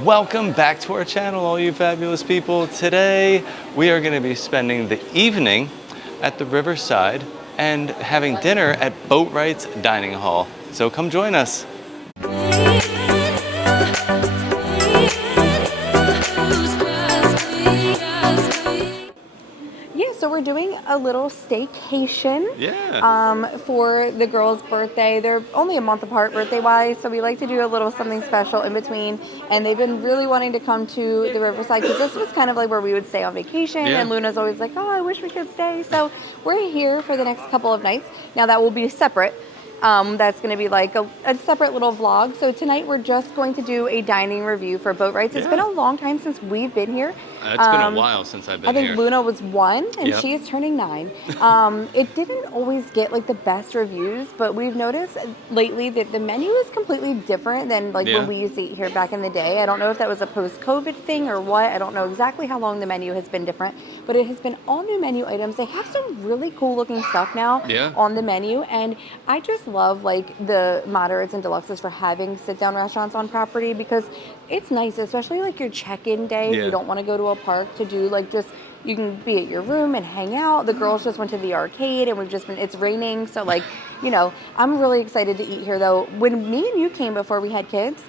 Welcome back to our channel, all you fabulous people. Today, we are going to be spending the evening at the Riverside and having dinner at Boatwright's Dining Hall. So come join us. Yeah, so we're doing a little staycation Yeah. for the girls' birthday. They're only a month apart birthday-wise, so we like to do a little something special in between. And they've been really wanting to come to the Riverside because this was kind of like where we would stay on vacation. Yeah. And Luna's always like, oh, I wish we could stay. So we're here for the next couple of nights. Now that will be separate. That's going to be like a separate little vlog. So tonight we're just going to do a dining review for Boatwrights. It's been a long time since we've been here. It's been a while since I've been here. I here. think Luna was 1 and Yep. she is turning 9. It didn't always get like the best reviews, but we've noticed lately that the menu is completely different than like when we used to eat here back in the day. I don't know if that was a post-COVID thing or what. I don't know exactly how long the menu has been different, but it has been all new menu items. They have some really cool looking stuff now on the menu, and I just love like the moderates and deluxes for having sit-down restaurants on property because it's nice, especially like your check-in day. If you don't want to go to a park to do like just, you can be at your room and hang out. The girls just went to the arcade and we've just been, it's raining. So like, you know, I'm really excited to eat here though. When me and you came before we had kids,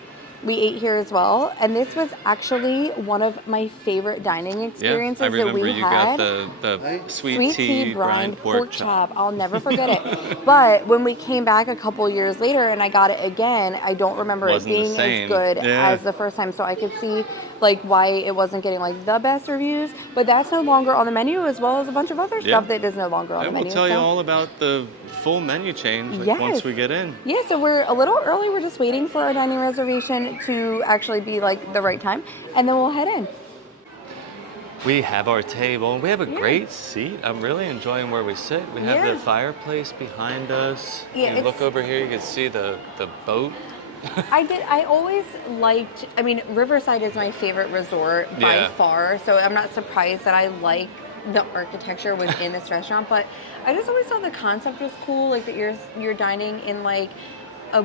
we ate here as well, and this was actually one of my favorite dining experiences I remember that we you had. got the sweet tea brined pork chop. I'll never forget it. But when we came back a couple years later and I got it again, I don't remember it being as good as the first time. So I could see like why it wasn't getting like the best reviews, but that's no longer on the menu, as well as a bunch of other stuff that is no longer on the menu. We'll tell you all about the full menu change once we get in. Yeah, so we're a little early. We're just waiting for our dining reservation to actually be like the right time, and then we'll head in. We have our table. We have a great seat. I'm really enjoying where we sit. We have the fireplace behind us. Yeah, you look over here, you can see the boat. I always liked, I mean, Riverside is my favorite resort by far, so I'm not surprised that I like the architecture within this restaurant, but I just always thought the concept was cool, like that you're dining in like a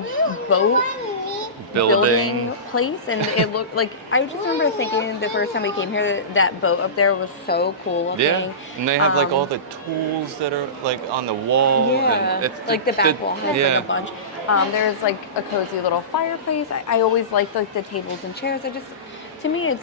boat building place, and it looked like, I just remember thinking the first time we came here that boat up there was so cool looking. Yeah, and they have like all the tools that are like on the wall. Yeah, and like the back wall has like a bunch. There's like a cozy little fireplace. I always liked like the tables and chairs. To me,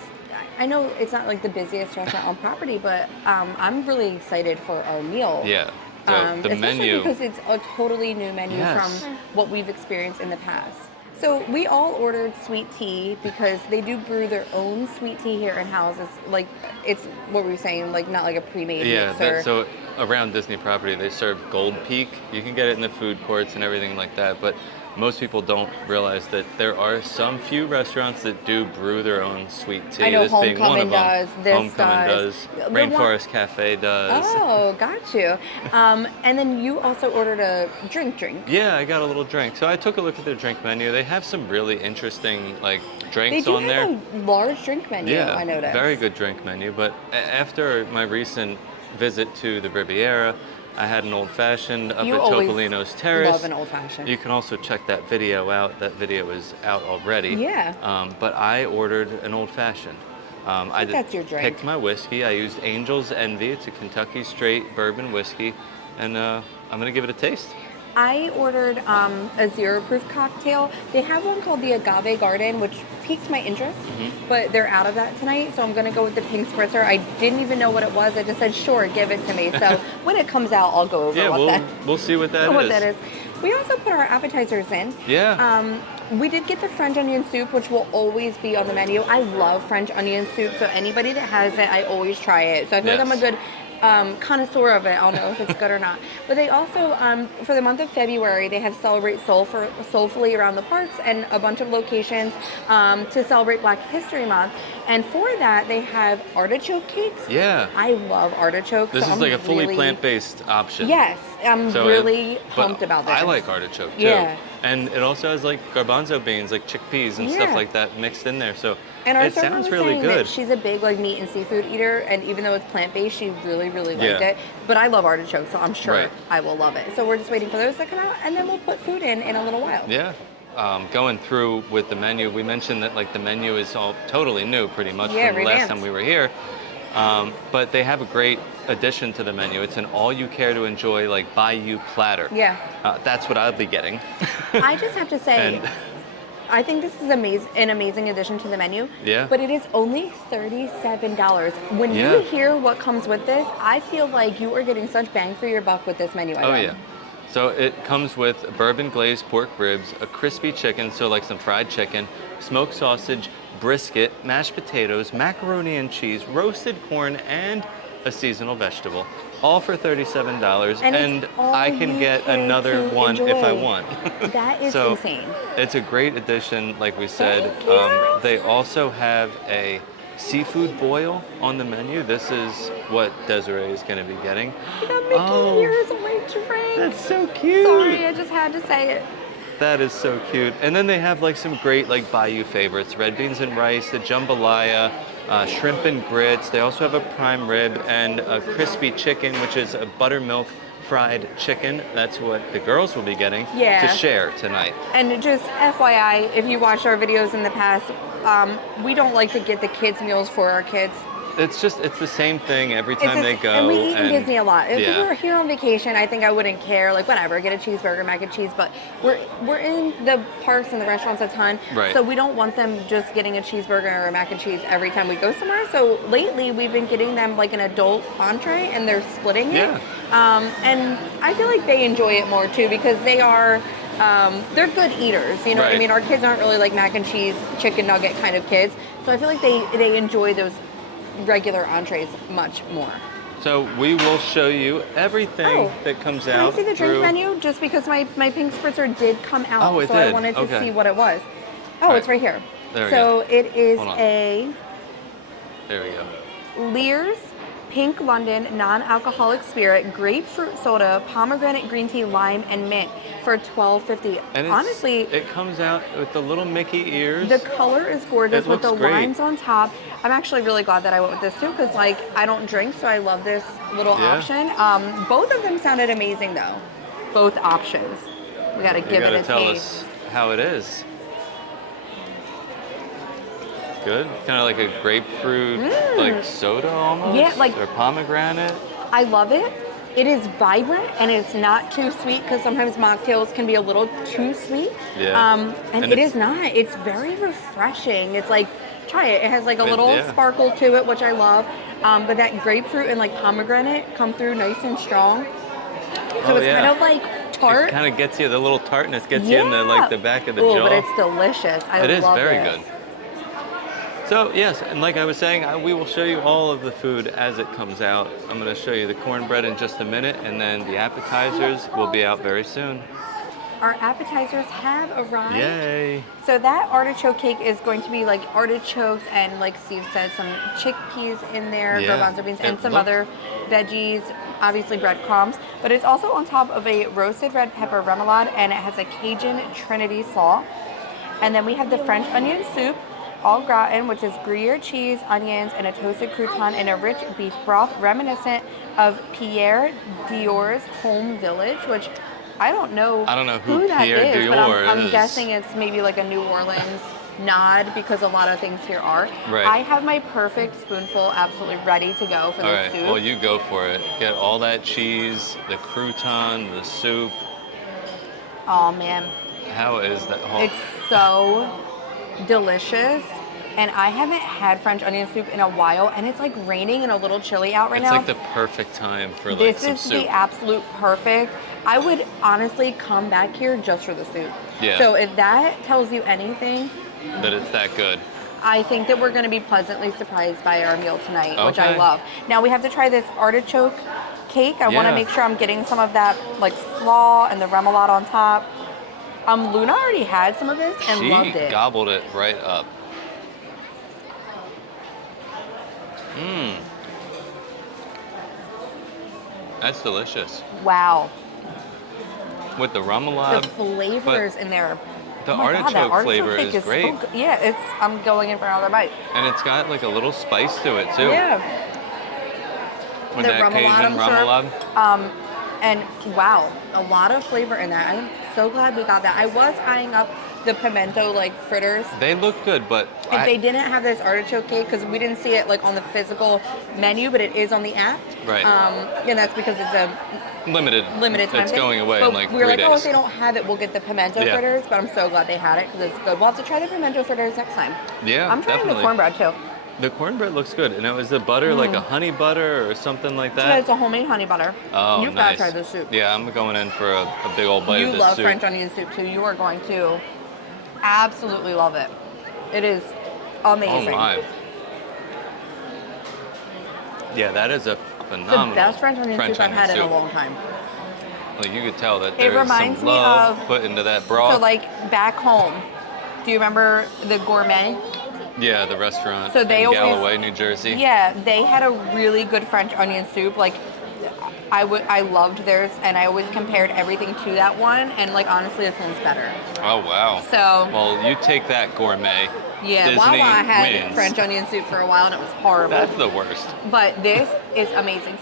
I know it's not like the busiest restaurant on property, but I'm really excited for our meal. Yeah, the especially menu. because it's a totally new menu from what we've experienced in the past. So we all ordered sweet tea because they do brew their own sweet tea here in house. It's like, it's what we were saying, like not like a pre-made mixer. So around Disney property, they serve Gold Peak. You can get it in the food courts and everything like that, but most people don't realize that there are some few restaurants that do brew their own sweet tea. I know this being one of Homecoming does. them. This Homecoming does. Rainforest Cafe does. Oh, got you. And then you also ordered a drink. Yeah, I got a little drink. So I took a look at their drink menu. They have some really interesting like drinks on there. They do have a large drink menu, I noticed. Very good drink menu. But after my recent visit to the Riviera, I had an old-fashioned up at Topolino's Terrace. Love an old-fashioned. You can also check that video out. That video is out already. Yeah. But I ordered an old-fashioned. I that's your drink. Picked my whiskey. I used Angel's Envy. It's a Kentucky straight bourbon whiskey. And I'm going to give it a taste. I ordered a zero-proof cocktail. They have one called the Agave Garden, which piqued my interest, but they're out of that tonight, so I'm going to go with the pink spritzer. I didn't even know what it was. I just said, sure, give it to me. So when it comes out, I'll go over we'll see what that is. We also put our appetizers in. Yeah. We did get the French onion soup, which will always be on the menu. I love French onion soup, so anybody that has it, I always try it. So I feel like I'm a good connoisseur of it. I'll know if it's good or not. But they also, for the month of February, they have Celebrate Soulfully around the parks and a bunch of locations to celebrate Black History Month. And for that, they have artichoke cakes. Yeah. I love artichokes. This is like a fully plant-based option. Yes. I'm really pumped about this. I like artichoke too. Yeah. And it also has like garbanzo beans, like chickpeas and stuff like that mixed in there. So and our it sounds really good. She's a big like meat and seafood eater, and even though it's plant-based, she really liked it. But I love artichoke, so I'm sure I will love it. So we're just waiting for those to come out, and then we'll put food in a little while. Yeah. going through with the menu, we mentioned that like the menu is all totally new pretty much Yeah, from the last revamped. time we were here. But they have a great addition to the menu. It's an all you care to enjoy like Bayou platter. Yeah. That's what I'll be getting. I just have to say, And I think this is an amazing addition to the menu. Yeah. But it is only $37. When Yeah. you hear what comes with this, I feel like you are getting such bang for your buck with this menu item. oh yeah. So it comes with bourbon glazed pork ribs, a crispy chicken, so like some fried chicken, smoked sausage, brisket, mashed potatoes, macaroni and cheese, roasted corn, and a seasonal vegetable. All for $37. And it's all I can you get care another to one if I enjoy. want. That is So insane. it's a great addition, like we said. Thank you. They also have a seafood boil on the menu. This is what Desiree is going to be getting. I got Mickey ears on my drink. That's so cute. Sorry, I just had to say it. That is so cute. And then they have like some great like Bayou favorites: red beans and rice, the jambalaya, shrimp and grits. They also have a prime rib and a crispy chicken, which is a buttermilk fried chicken. That's what the girls will be getting Yeah. to share tonight. And just FYI, if you watched our videos in the past, we don't like to get the kids' meals for our kids. It's the same thing every time they go. And we eat in Disney a lot. If yeah. we were here on vacation, I think I wouldn't care. Like, whatever, get a cheeseburger, mac and cheese. But we're in the parks and the restaurants a ton. Right. So we don't want them just getting a cheeseburger or a mac and cheese every time we go somewhere. So lately, we've been getting them like an adult entree, and they're splitting it. Yeah. And I feel like they enjoy it more, too, because they are... they're good eaters, you know what I Right. mean? Our kids aren't really like mac and cheese, chicken nugget kind of kids. So I feel like they enjoy those regular entrees much more. So we will show you everything that comes Can out. I see the drink through... menu? Just because my pink spritzer did come out, Oh, it so I did? wanted to Okay. see what it was. Oh, All it's right. right here. There we so go. it is Hold on. a There we go. Lear's Pink London non-alcoholic spirit, grapefruit soda, pomegranate green tea, lime, and mint for $12.50. And Honestly, it comes out with the little Mickey ears. the color is gorgeous It with the looks great. limes on top. I'm actually really glad that I went with this too, because like I don't drink, so I love this little Yeah. option. Both of them sounded amazing though. Both options. We gotta You give it gotta a tell taste. us how it is. Good. Kind of like a grapefruit, like soda almost. Yeah, like- or pomegranate. I love it. It is vibrant and it's not too sweet, because sometimes mocktails can be a little too sweet. Yeah. And it it's- is not. It's very refreshing. It's like, try it. It has like a little yeah. sparkle to it, which I love. But that grapefruit and like pomegranate come through nice and strong. So Oh, it's yeah. kind of like tart. It kind of gets you, the little tartness gets you in the like the back of the Ooh, jaw. but it's delicious. I It is love very this. good. So yes, and like I was saying, we will show you all of the food as it comes out. I'm going to show you the cornbread in just a minute, and then the appetizers will be out very soon. Our appetizers have arrived. Yay! So that artichoke cake is going to be like artichokes and, like Steve said, some chickpeas in there, Yeah. garbanzo beans, and It some look- other veggies, obviously breadcrumbs. But it's also on top of a roasted red pepper remoulade, and it has a Cajun Trinity salt. And then we have the French onion soup, au gratin, which is Gruyere cheese, onions, and a toasted crouton in a rich beef broth reminiscent of Pierre Dior's home village, which I don't know who that Pierre is, but Dior I'm is. guessing it's maybe like a New Orleans nod, because a lot of things here are. Right. I have my perfect spoonful absolutely ready to go for All the right, soup. well you go for it. Get all that cheese, the crouton, the soup. Oh man, How is that? it's so delicious. And I haven't had French onion soup in a while, and it's like raining and a little chilly out right It's now. like the perfect time for like This some is soup. the absolute perfect. I would honestly come back here just for the soup. Yeah. So if that tells you anything, That it's that good. I think that we're going to be pleasantly surprised by our meal tonight, which I Okay. love. Now we have to try this artichoke cake. I want to Yeah. make sure I'm getting some of that like slaw and the remoulade on top. Luna already had some of this and She loved it. gobbled it right up. That's delicious. Wow. With the The remoulade, flavors in there. the Oh my God, artichoke that artichoke flavor cake is so great. good. Yeah, I'm going in for another bite. And it's got like a little spice to it too. Yeah. With The that remoulade, Cajun I'm sure. remoulade. And wow, a lot of flavor in that. I'm so glad we got that. I was eyeing up the pimento like fritters. They look good, but If they didn't have this artichoke cake, because we didn't see it like on the physical menu, but it is on the app. Right. And that's because it's a limited time It's thing. going away but in like we were 3 like, days. oh, if they don't have it, we'll get the pimento fritters. But I'm so glad they had it because it's good. We'll have to try the pimento fritters next time. Yeah, I'm trying definitely. the cornbread too. The cornbread looks good, and it was the butter like a honey butter or something like So that. it's a homemade honey butter. Oh, You've nice. got to try the soup. Yeah, I'm going in for a big old bite of this soup. You love French onion soup too. You are going to absolutely love it. It is amazing. Oh my. Yeah, that is a phenomenal The best French onion soup I've had in a long time. Well, you could tell that It there's reminds some me love of- put into that broth. So like back home, do you remember the Gourmet? Yeah, the restaurant So they in always- Galloway, New Jersey. Yeah, they had a really good French onion soup. Like, I loved theirs, and I always compared everything to that one. And like, honestly, this one's better. Oh wow. So Well, you take that, Gourmet. yeah, Disney Wawa had wins. French onion soup for a while, and it was horrible. That's the worst. But this is amazing.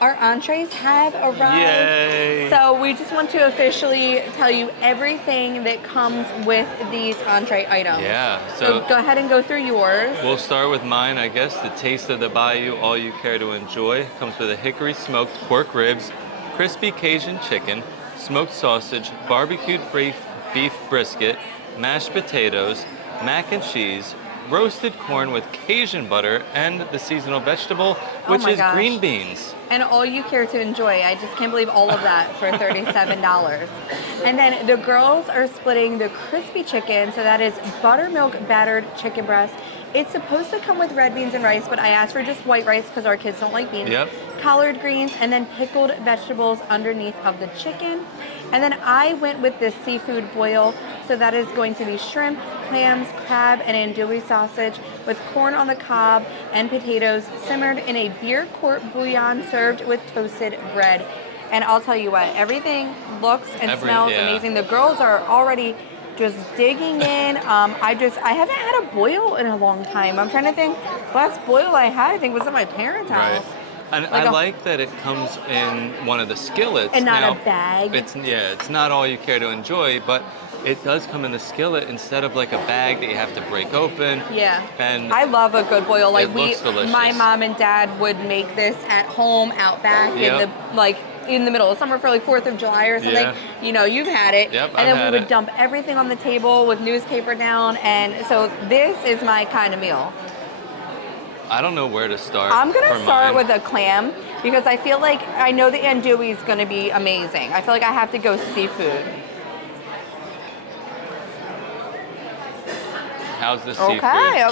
Our entrees have arrived. Yay! So we just want to officially tell you everything that comes with these entree items. Yeah. So go ahead and go through yours. We'll start with mine, I guess. The Taste of the Bayou, all you care to enjoy. Comes with a hickory smoked pork ribs, crispy Cajun chicken, smoked sausage, barbecued beef brisket, mashed potatoes, mac and cheese, roasted corn with Cajun butter, and the seasonal vegetable, which is green beans. And all you care to enjoy. I just can't believe all of that for $37. And then the girls are splitting the crispy chicken. So that is buttermilk battered chicken breast. It's supposed to come with red beans and rice, but I asked for just white rice because our kids don't like beans. Yep. Collard greens, and then pickled vegetables underneath of the chicken. And then I went with this seafood boil. So that is going to be shrimp, clams, crab, and andouille sausage with corn on the cob and potatoes simmered in a beer quart bouillon served with toasted bread. And I'll tell you what, everything looks and smells amazing. The girls are already just digging in. I haven't had a boil in a long time. I'm trying to think. Last boil I had, I think, was at my parents' house. Right. And I like that it comes in one of the skillets. And not a bag. It's not all you care to enjoy, but it does come in the skillet instead of like a bag that you have to break open. Yeah. And I love a good boil. Like it looks delicious. My mom and dad would make this at home out back in the middle of summer for like 4th of July or something. Yeah. You know, you've had it. Yep, and then we would dump everything on the table with newspaper down. And so this is my kind of meal. I don't know where to start. I'm going to start with a clam because I feel like I know the andouille is going to be amazing. I feel like I have to go seafood. How's the seafood?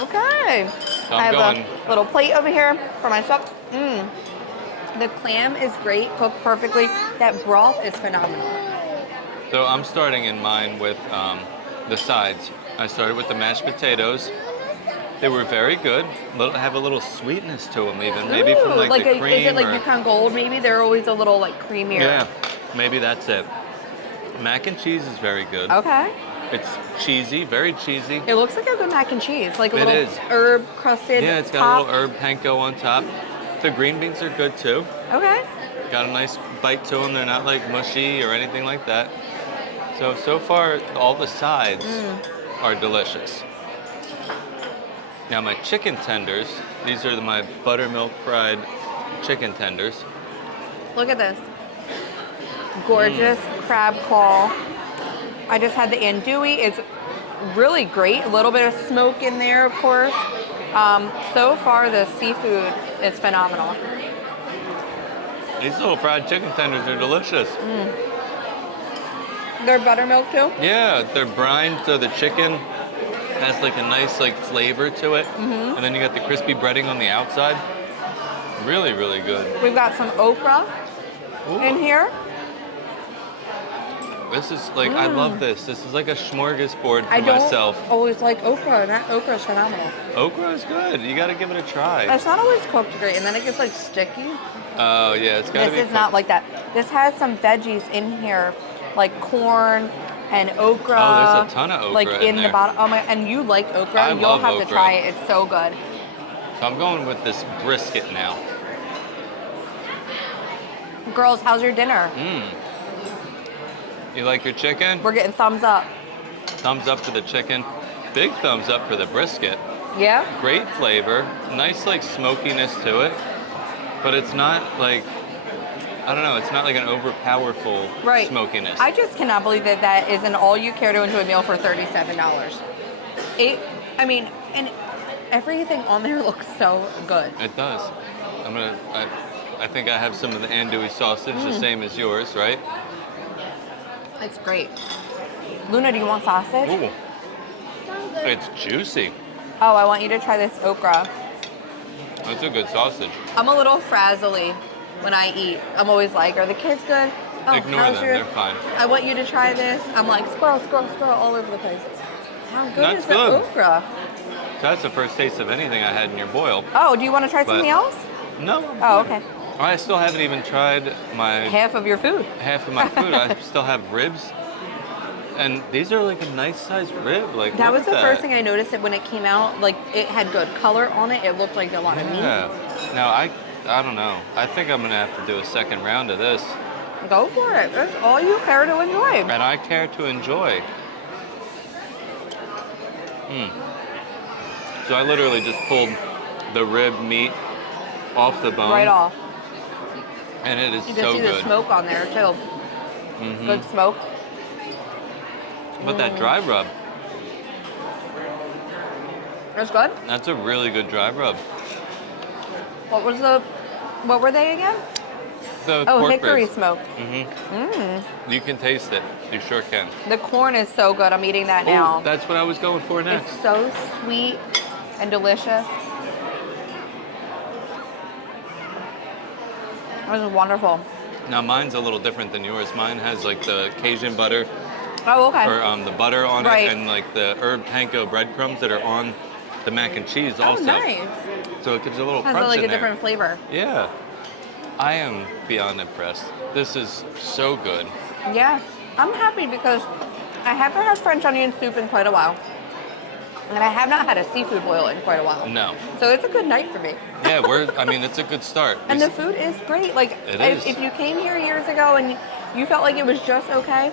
Okay. So I have a little plate over here for myself. The clam is great, cooked perfectly. That broth is phenomenal. So I'm starting in mine with the sides. I started with the mashed potatoes. They were very good. Have a little sweetness to them even, maybe from like the cream. Is it like Yukon Gold maybe? They're always a little like creamier. Yeah, maybe that's it. Mac and cheese is very good. Okay. It's cheesy, very cheesy. It looks like a good mac and cheese, like a It little is. herb crusted Yeah, it's got top. a little herb panko on top. The green beans are good too. Okay. Got a nice bite to them. They're not like mushy or anything like that. So far, all the sides are delicious. Now my chicken tenders, these are my buttermilk fried chicken tenders. Look at this. Gorgeous crab claw. I just had the andouille. It's really great. A little bit of smoke in there, of course. So far, the seafood is phenomenal. These little fried chicken tenders are delicious. They're buttermilk too? Yeah, they're brined, so the chicken has like a nice like flavor to it. And then you got the crispy breading on the outside. Really, really good. We've got some okra in here. This is like, I love this. This is like a smorgasbord for I don't myself. always like okra, and that okra is phenomenal. Okra is good. You got to give it a try. It's not always cooked great, and then it gets like sticky. Oh yeah, it's got to be. This is not like that. This has some veggies in here, like corn and okra. Oh, there's a ton of okra like in there. the bottom. Oh my! And you like okra? I You'll love have to okra. try it. It's so good. So I'm going with this brisket now. Girls, how's your dinner? You like your chicken? We're getting thumbs up. Thumbs up for the chicken. Big thumbs up for the brisket. Yeah. Great flavor. Nice like smokiness to it. But it's not like, I don't know, it's not like an overpowerful smokiness. I just cannot believe that that is an all-you-care-to-enjoy meal for $37. I mean, and everything on there looks so good. It does. I think I have some of the andouille sausage, the same as yours, right? It's great. Luna, do you want sausage? Ooh. It's juicy. Oh, I want you to try this okra. That's a good sausage. I'm a little frazzly when I eat. I'm always like, are the kids good? Oh, Ignore them, they're fine. I want you to try this. I'm like, squirrel, squirrel, squirrel all over the place. How good is the okra? So that's the first taste of anything I had in your boil. Oh, do you want to try something else? No. Oh, okay. I still haven't even tried my... Half of your food. Half of my food. I still have ribs. And these are like a nice sized rib. Like that was the first thing I noticed that when it came out, like it had good color on it. It looked like a lot of meat. Now I don't know. I think I'm gonna have to do a second round of this. Go for it. That's all you care to enjoy. And I care to enjoy. So I literally just pulled the rib meat off the bone. Right off. And it is so good. You can see the smoke on there too. Good smoke. But that dry rub. That's good? That's a really good dry rub. What were they again? The pork hickory ribs. smoke. You can taste it. You sure can. The corn is so good. I'm eating that now. That's what I was going for next. It's so sweet and delicious. This is wonderful. Now mine's a little different than yours. Mine has like the Cajun butter. Oh, okay. Or the butter on Right. it, and like the herb panko breadcrumbs that are on the mac and cheese also. Oh, nice. So it gives a little Has crunch like in a there. different flavor. Yeah. I am beyond impressed. This is so good. Yeah. I'm happy because I haven't had French onion soup in quite a while. And I have not had a seafood boil in quite a while. No. So it's a good night for me. Yeah, it's a good start. And the food is great. Like, if you came here years ago and you felt like it was just okay,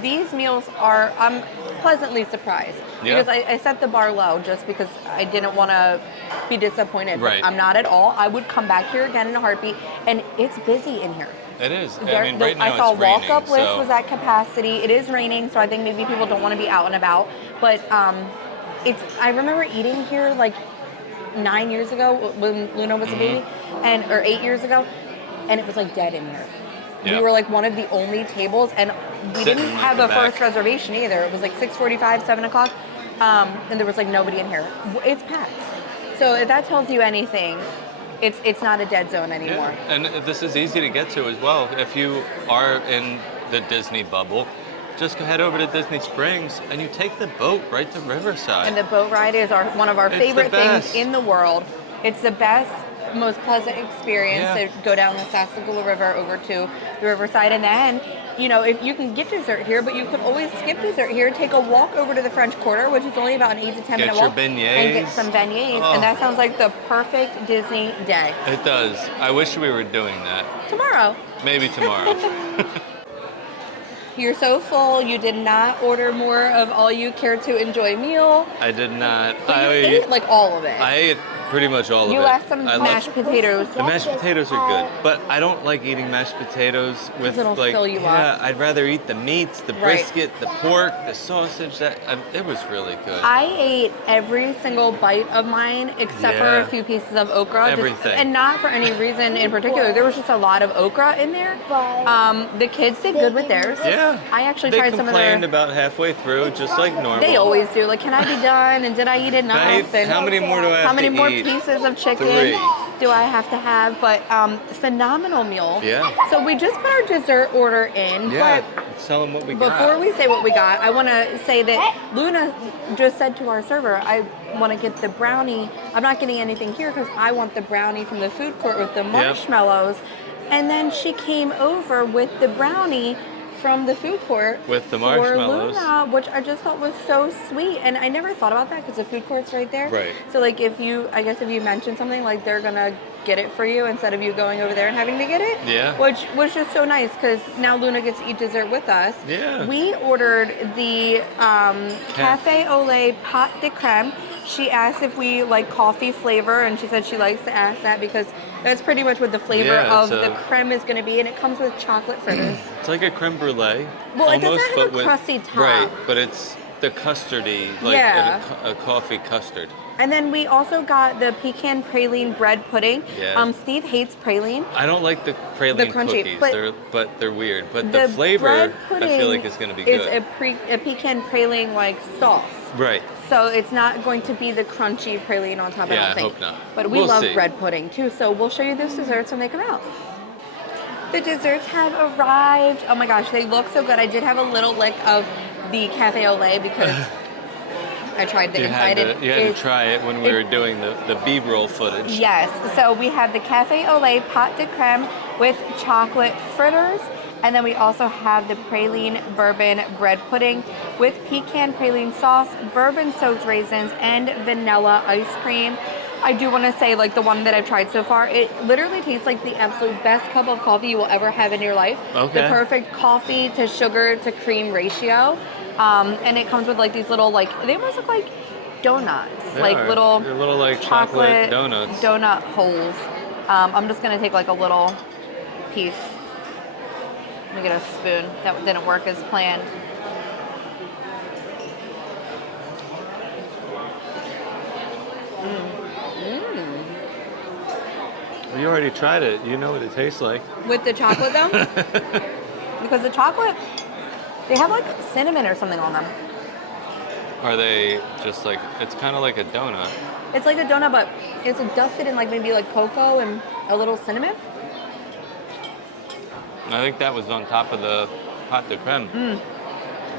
these meals are, I'm pleasantly surprised. Yeah. Because I set the bar low just because I didn't want to be disappointed. Right. I'm not at all. I would come back here again in a heartbeat. And it's busy in here. It is. Right now I saw it's raining, walk-up list was at capacity. It is raining, so I think maybe people don't want to be out and about. But I remember eating here like 9 years ago when Luna was a baby, or 8 years ago, and it was like dead in here. Yeah. We were like one of the only tables, and we didn't have a first reservation either. It was like 6:45, 7 o'clock, and there was like nobody in here. It's packed. So if that tells you anything, it's not a dead zone anymore. Yeah. And this is easy to get to as well. If you are in the Disney bubble, just head over to Disney Springs and you take the boat right to Riverside. And the boat ride is one of our favorite things in the world. It's the best, most pleasant experience to go down the Sassagoula River over to the Riverside. And then, if you can get dessert here, but you could always skip dessert here, take a walk over to the French Quarter, which is only about an 8 to 10 minute walk. And get some beignets. And that sounds like the perfect Disney day. It does. I wish we were doing that. Tomorrow. Maybe tomorrow. You're so full, you did not order more of all you care to enjoy meal. I did not. I ate like all of it. I ate pretty much all of it. You left some mashed potatoes. The mashed potatoes are good, but I don't like eating mashed potatoes with it'll fill you up. I'd rather eat the meats, the brisket, the pork, the sausage. It was really good. I ate every single bite of mine except for a few pieces of okra. Everything. And not for any reason in particular. There was just a lot of okra in there. The kids did good with theirs. Yeah. I actually tried some of their... They complained about halfway through, just like normal. They always do. Like, can I be done? And did I eat enough? How many more do I have to eat? How many more pieces of chicken 3 do I have to have? But phenomenal meal. Yeah. So we just put our dessert order in. Yeah. But tell them what we got. before we say what we got, I want to say that Luna just said to our server, I want to get the brownie. I'm not getting anything here because I want the brownie from the food court with the marshmallows. And then she came over with the brownie from the food court with the for marshmallows, Luna, which I just thought was so sweet. And I never thought about that because the food court's right there. Right. So like if you mention something, like they're gonna get it for you instead of you going over there and having to get it. Yeah. Which was just so nice because now Luna gets to eat dessert with us. Yeah. We ordered the Café au lait pâte de crème. She asked if we like coffee flavor, and she said she likes to ask that because that's pretty much what the flavor of the creme is going to be, and it comes with chocolate fritters. It's like a creme brulee. Well, almost, it doesn't have a crusty top. Right, but it's the custardy, like a coffee custard. And then we also got the pecan praline bread pudding. Yeah. Steve hates praline. I don't like the praline crunchy, cookies, but they're weird. But the flavor, I feel like is going to be good. It's a pecan praline like sauce. Right. So it's not going to be the crunchy praline on top, I don't think. I hope not. But we love bread pudding too, so we'll show you those desserts when they come out. The desserts have arrived. Oh my gosh, they look so good. I did have a little lick of the Café au lait because I tried the inside. You had to try it when we were doing the B-roll footage. Yes. So we have the Café au lait pâte de crème with chocolate fritters. And then we also have the praline bourbon bread pudding with pecan praline sauce, bourbon soaked raisins, and vanilla ice cream. I do want to say, like the one that I've tried so far, it literally tastes like the absolute best cup of coffee you will ever have in your life. Okay. The perfect coffee to sugar to cream ratio. And it comes with like these little, like, they almost look like donuts. They're little like chocolate donuts. Donut holes. I'm just going to take like a little piece. Let me get a spoon. That didn't work as planned. Well, you already tried it. You know what it tastes like. With the chocolate though? Because the chocolate, they have like cinnamon or something on them. Are they just like, it's kind of like a donut. It's like a donut, but it's dusted in like maybe like cocoa and a little cinnamon. I think that was on top of the pâte de crème.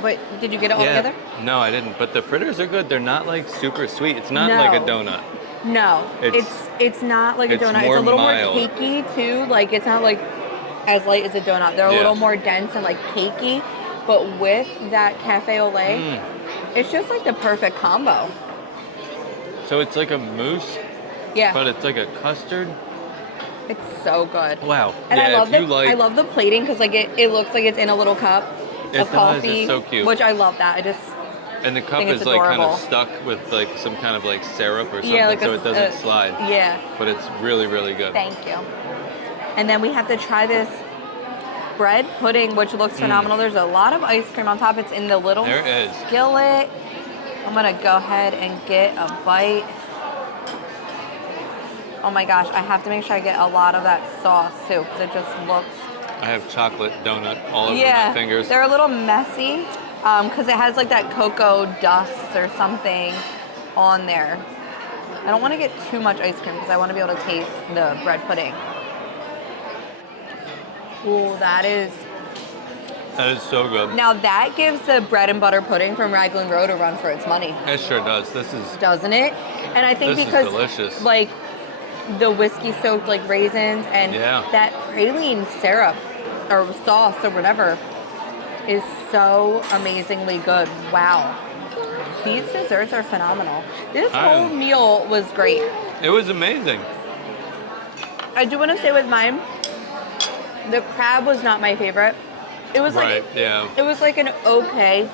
Wait, did you get it all together? No, I didn't. But the fritters are good. They're not like super sweet. It's not like a donut. No, it's not like a donut. It's a little mild. more cakey too. Like it's not like as light as a donut. They're a little more dense and like cakey. But with that Café au lait, it's just like the perfect combo. So it's like a mousse. Yeah. But it's like a custard. It's so good. Wow. And I love the plating because like it looks like it's in a little cup of coffee. It's so cute. Which I love that. And the cup is like kind of stuck with like some kind of like syrup or something, so it doesn't slide. Yeah. But it's really, really good. Thank you. And then we have to try this bread pudding, which looks phenomenal. There's a lot of ice cream on top. It's in the little skillet. I'm gonna go ahead and get a bite. Oh my gosh, I have to make sure I get a lot of that sauce too, because it just looks... I have chocolate donut all over my fingers. They're a little messy, because it has like that cocoa dust or something on there. I don't want to get too much ice cream, because I want to be able to taste the bread pudding. Ooh, that is so good. Now that gives the bread and butter pudding from Raglan Road a run for its money. It sure does. Doesn't it? And I think because is delicious. Like the whiskey soaked like raisins and that praline syrup or sauce or whatever is so amazingly good. Wow. These desserts are phenomenal. This whole meal was great. It was amazing. I do want to say with mine, the crab was not my favorite. It was it was like an okay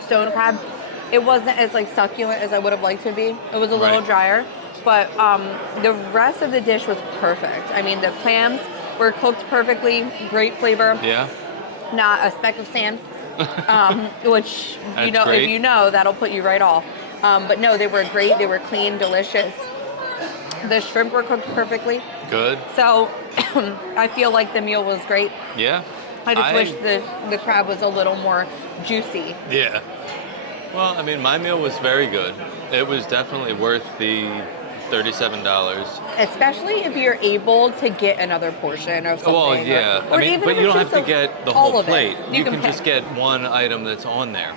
stone crab. It wasn't as like succulent as I would have liked to be. It was a little drier, but the rest of the dish was perfect. I mean, the clams were cooked perfectly, great flavor. Yeah. Not a speck of sand, which if you know, that'll put you right off. But no, they were great. They were clean, delicious. The shrimp were cooked perfectly. Good. So I feel like the meal was great. Yeah. I just wish the crab was a little more juicy. Yeah. Well, I mean, my meal was very good. It was definitely worth the $37. Especially if you're able to get another portion of something. Well, yeah. Or I mean, but you don't have to get the whole plate. You can just get one item that's on there.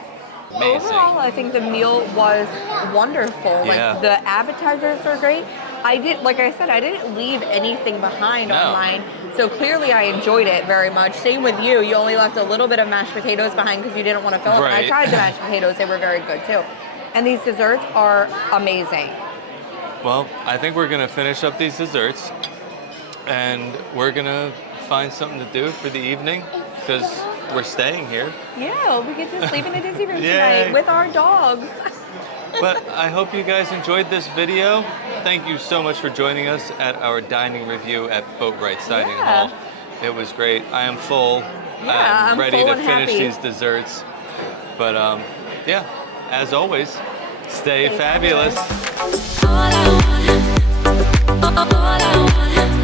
Amazing. Overall, I think the meal was wonderful. Like the appetizers were great. Like I said, I didn't leave anything behind on mine. So clearly I enjoyed it very much. Same with you. You only left a little bit of mashed potatoes behind because you didn't want to fill it. And I tried the mashed potatoes. They were very good too. And these desserts are amazing. Well, I think we're going to finish up these desserts and we're going to find something to do for the evening because we're staying here. Yeah, we get to sleep in a Disney room tonight with our dogs. But I hope you guys enjoyed this video. Thank you so much for joining us at our dining review at Boatwright's Dining Hall. It was great. I am full. I'm ready to finish these desserts. But yeah, as always, stay fabulous. All I want